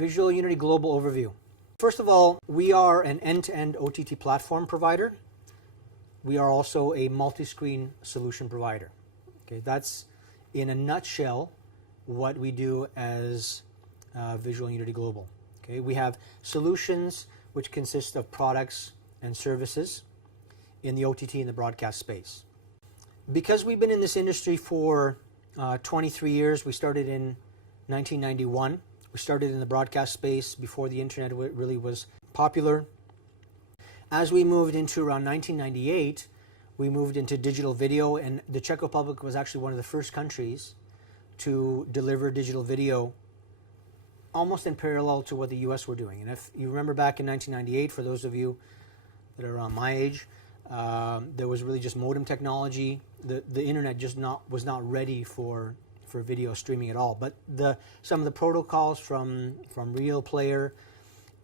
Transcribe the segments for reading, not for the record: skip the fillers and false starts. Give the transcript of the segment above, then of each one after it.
Visual Unity Global Overview. First of all, we are an end-to-end OTT platform provider. We are also a multi-screen solution provider. Okay, that's in a nutshell what we do as Visual Unity Global. Okay, we have solutions which consist of products and services in the OTT and the broadcast space. Because we've been in this industry for 23 years, we started in 1991. We started in the broadcast space before the internet really was popular. As we moved into around 1998, we moved into digital video, and the Czech Republic was actually one of the first countries to deliver digital video almost in parallel to what the US were doing. And if you remember back in 1998, for those of you that are around my age, there was really just modem technology. The internet just was not ready for video streaming at all. But some of the protocols from Real Player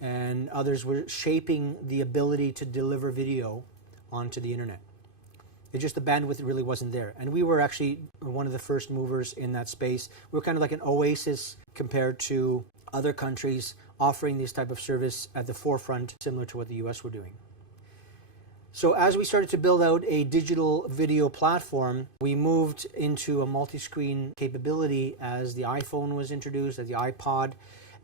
and others were shaping the ability to deliver video onto the internet. It's just the bandwidth really wasn't there. And we were actually one of the first movers in that space. We were kind of like an oasis compared to other countries offering this type of service at the forefront, similar to what the US were doing. So as we started to build out a digital video platform, we moved into a multi-screen capability as the iPhone was introduced, as the iPod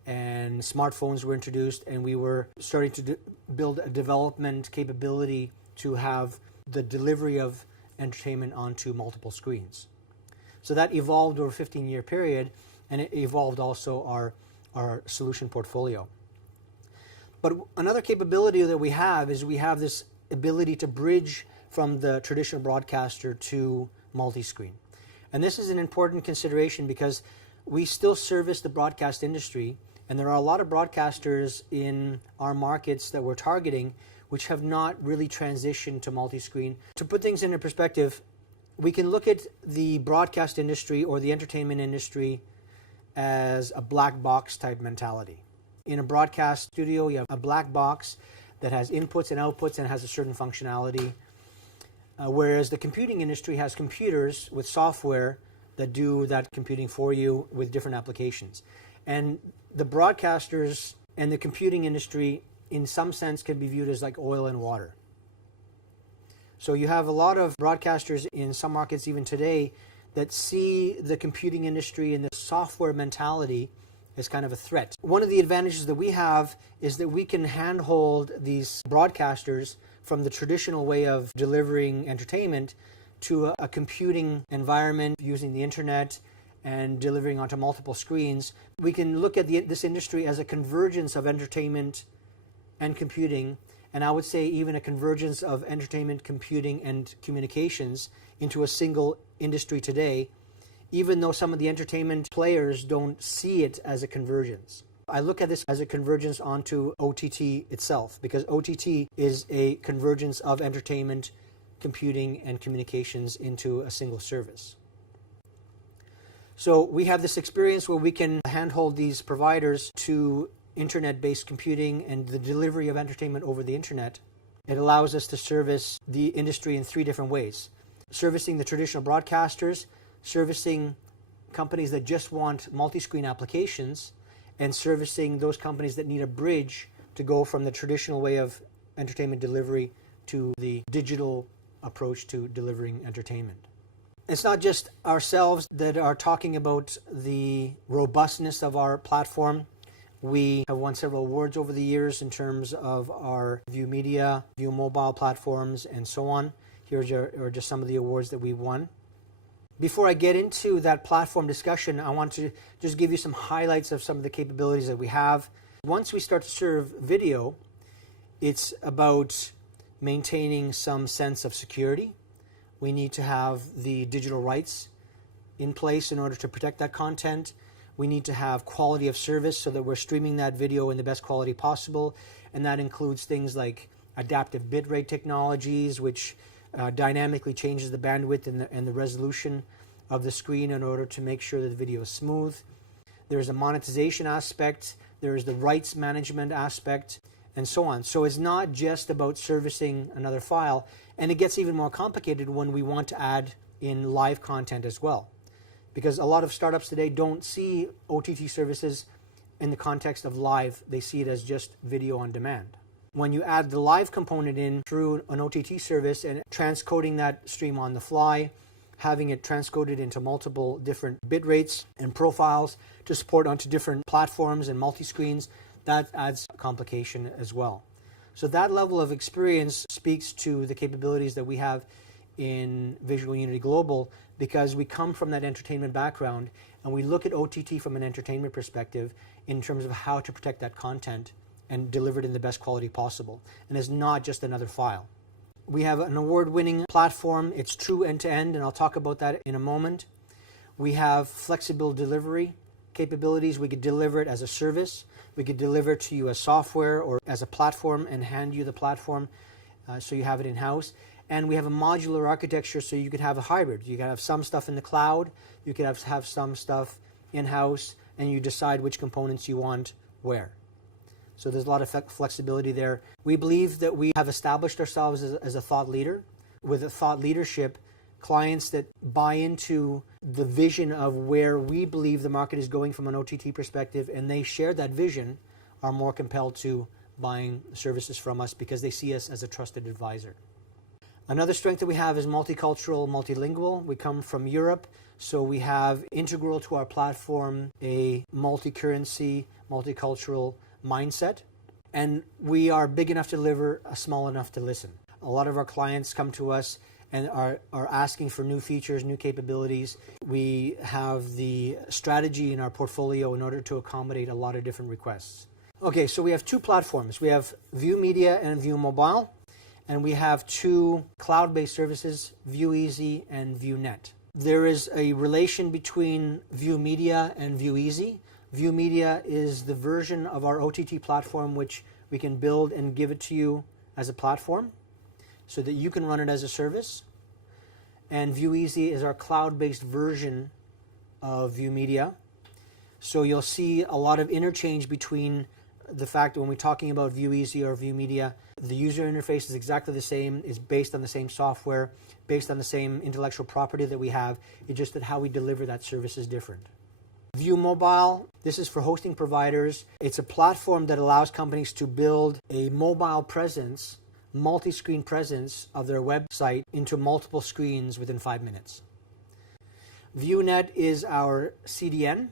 and smartphones were introduced, and we were starting to build a development capability to have the delivery of entertainment onto multiple screens. So that evolved over a 15-year period, and it evolved also our solution portfolio. But another capability that we have is we have this ability to bridge from the traditional broadcaster to multi-screen. And this is an important consideration because we still service the broadcast industry, and there are a lot of broadcasters in our markets that we're targeting which have not really transitioned to multi-screen. To put things into perspective, we can look at the broadcast industry or the entertainment industry as a black box type mentality. In a broadcast studio, you have a black box that has inputs and outputs and has a certain functionality, whereas the computing industry has computers with software that do that computing for you with different applications. And the broadcasters and the computing industry, in some sense, can be viewed as like oil and water. So you have a lot of broadcasters in some markets even today that see the computing industry and the software mentality as kind of a threat. One of the advantages that we have is that we can handhold these broadcasters from the traditional way of delivering entertainment to a computing environment using the internet and delivering onto multiple screens. We can look at this industry as a convergence of entertainment and computing, and I would say even a convergence of entertainment, computing, and communications into a single industry today, even though some of the entertainment players don't see it as a convergence. I look at this as a convergence onto OTT itself, because OTT is a convergence of entertainment, computing, and communications into a single service. So we have this experience where we can handhold these providers to internet-based computing and the delivery of entertainment over the internet. It allows us to service the industry in three different ways. Servicing the traditional broadcasters, servicing companies that just want multi-screen applications, and servicing those companies that need a bridge to go from the traditional way of entertainment delivery to the digital approach to delivering entertainment. It's not just ourselves that are talking about the robustness of our platform. We have won several awards over the years in terms of our vuMedia, vuMobile platforms, and so on. Here are just some of the awards that we've won. Before I get into that platform discussion, I want to just give you some highlights of some of the capabilities that we have. Once we start to serve video, it's about maintaining some sense of security. We need to have the digital rights in place in order to protect that content. We need to have quality of service so that we're streaming that video in the best quality possible, and that includes things like adaptive bitrate technologies, which dynamically changes the bandwidth and the resolution of the screen in order to make sure that the video is smooth. There's a monetization aspect, there's the rights management aspect, and so on. So it's not just about servicing another file, and it gets even more complicated when we want to add in live content as well. Because a lot of startups today don't see OTT services in the context of live, they see it as just video on demand. When you add the live component in through an OTT service and transcoding that stream on the fly, having it transcoded into multiple different bit rates and profiles to support onto different platforms and multi-screens, that adds complication as well. So that level of experience speaks to the capabilities that we have in Visual Unity Global, because we come from that entertainment background and we look at OTT from an entertainment perspective in terms of how to protect that content and deliver it in the best quality possible. And it's not just another file. We have an award-winning platform. It's true end-to-end, and I'll talk about that in a moment. We have flexible delivery capabilities. We could deliver it as a service. We could deliver it to you as software or as a platform and hand you the platform so you have it in-house. And we have a modular architecture, so you could have a hybrid. You could have some stuff in the cloud, you could have some stuff in-house, and you decide which components you want where. So there's a lot of flexibility there. We believe that we have established ourselves as a thought leader. With a thought leadership, clients that buy into the vision of where we believe the market is going from an OTT perspective, and they share that vision, are more compelled to buying services from us because they see us as a trusted advisor. Another strength that we have is multicultural, multilingual. We come from Europe, so we have integral to our platform a multi-currency, multicultural mindset. And we are big enough to deliver, small enough to listen. A lot of our clients come to us and are asking for new features, new capabilities. We have the strategy in our portfolio in order to accommodate a lot of different requests. Okay, so we have two platforms. We have vuMedia and vuMobile. And we have two cloud-based services, vuEasy and vuNet. There is a relation between vuMedia and vuEasy. vuMedia is the version of our OTT platform which we can build and give it to you as a platform so that you can run it as a service. And vuEasy is our cloud-based version of vuMedia. So you'll see a lot of interchange between the fact that when we're talking about vuEasy or vuMedia, the user interface is exactly the same, is based on the same software, based on the same intellectual property that we have. It's just that how we deliver that service is different. vuMobile, this is for hosting providers. It's a platform that allows companies to build a mobile presence, multi-screen presence of their website into multiple screens within 5 minutes. vuNet is our CDN.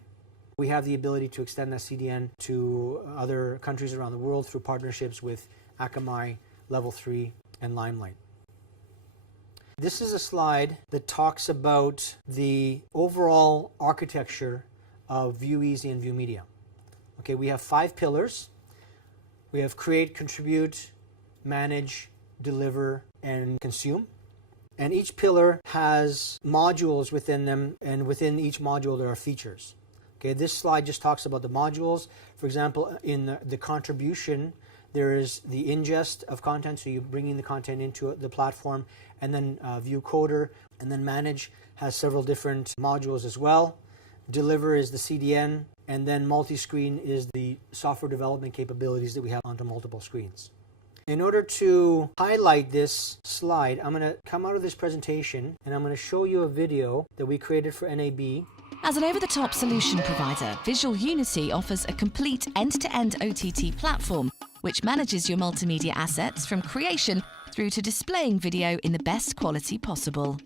We have the ability to extend that CDN to other countries around the world through partnerships with Akamai, Level 3, and Limelight. This is a slide that talks about the overall architecture of vuEasy and vuMedia. Okay, we have 5 pillars. We have create, contribute, manage, deliver, and consume. And each pillar has modules within them, and within each module there are features. Okay, this slide just talks about the modules. For example, in the contribution, there is the ingest of content, so you're bringing the content into the platform, and then vuCoder, and then manage has several different modules as well. Deliver is the CDN, and then multi-screen is the software development capabilities that we have onto multiple screens. In order to highlight this slide, I'm going to come out of this presentation and I'm going to show you a video that we created for NAB. As an over-the-top solution provider, Visual Unity offers a complete end-to-end OTT platform which manages your multimedia assets from creation through to displaying video in the best quality possible.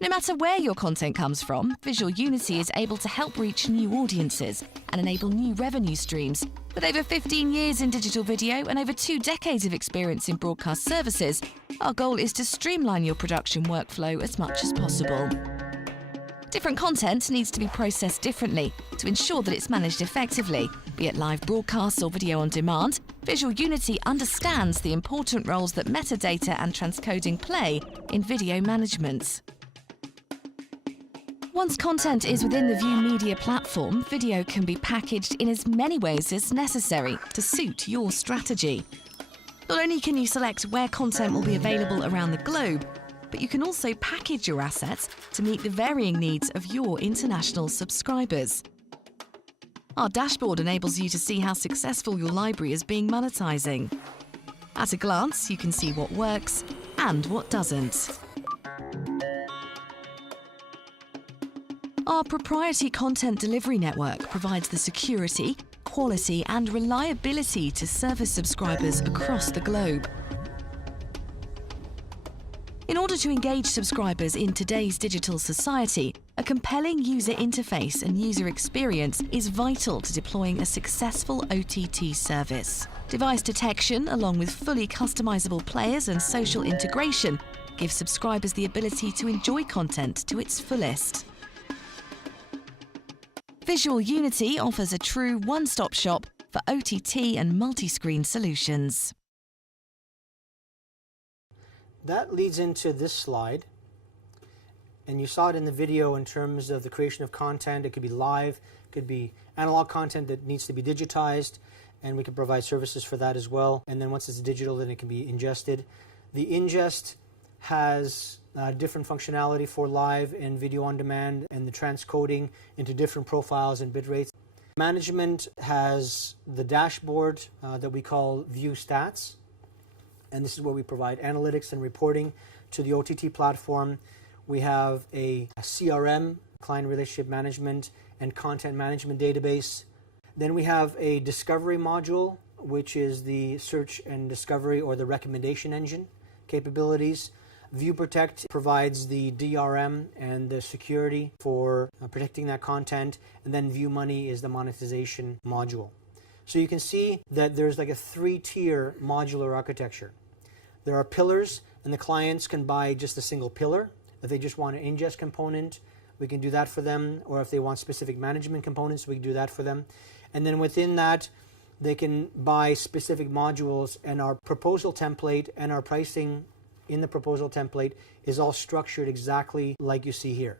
No matter where your content comes from, Visual Unity is able to help reach new audiences and enable new revenue streams. With over 15 years in digital video and over 2 decades of experience in broadcast services, our goal is to streamline your production workflow as much as possible. Different content needs to be processed differently to ensure that it's managed effectively, be it live broadcasts or video on demand. Visual Unity understands the important roles that metadata and transcoding play in video management. Once content is within the vuMedia platform, video can be packaged in as many ways as necessary to suit your strategy. Not only can you select where content will be available around the globe, but you can also package your assets to meet the varying needs of your international subscribers. Our dashboard enables you to see how successful your library is being monetizing. At a glance, you can see what works and what doesn't. Our proprietary content delivery network provides the security, quality and reliability to service subscribers across the globe. In order to engage subscribers in today's digital society, a compelling user interface and user experience is vital to deploying a successful OTT service. Device detection, along with fully customizable players and social integration, gives subscribers the ability to enjoy content to its fullest. Visual Unity offers a true one-stop shop for OTT and multi-screen solutions. That leads into this slide, and you saw it in the video in terms of the creation of content. It could be live, it could be analog content that needs to be digitized, and we can provide services for that as well. And then once it's digital, then it can be ingested. The ingest has different functionality for live and video on demand, and the transcoding into different profiles and bit rates. Management has the dashboard that we call vuStats, and this is where we provide analytics and reporting to the OTT platform. We have a CRM, client relationship management, and content management database. Then we have a discovery module, which is the search and discovery or the recommendation engine capabilities. ViewProtect provides the DRM and the security for protecting that content, and then ViewMoney is the monetization module. So you can see that there's like a 3-tier modular architecture. There are pillars, and the clients can buy just a single pillar. If they just want an ingest component, we can do that for them, or if they want specific management components, we can do that for them. And then within that, they can buy specific modules, and our proposal template and our pricing in the proposal template is all structured exactly like you see here.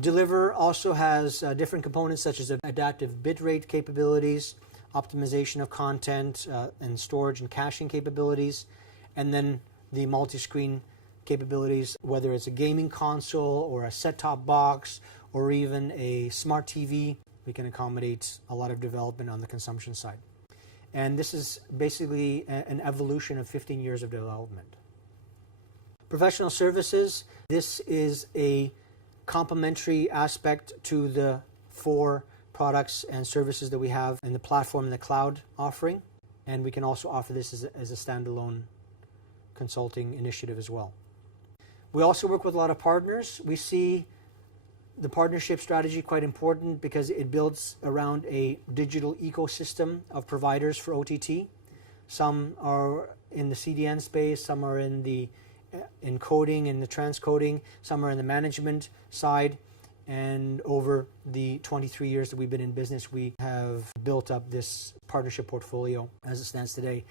Deliver also has different components such as adaptive bitrate capabilities, optimization of content, and storage and caching capabilities, and then the multi-screen capabilities, whether it's a gaming console or a set-top box or even a smart TV. We can accommodate a lot of development on the consumption side. And this is basically an evolution of 15 years of development. Professional services, this is a complementary aspect to the 4 products and services that we have in the platform and the cloud offering. And we can also offer this as a standalone consulting initiative as well. We also work with a lot of partners. We see the partnership strategy quite important because it builds around a digital ecosystem of providers for OTT. Some are in the CDN space, some are in the encoding and the transcoding, some are in the management side. And over the 23 years that we've been in business, we have built up this partnership portfolio as it stands today.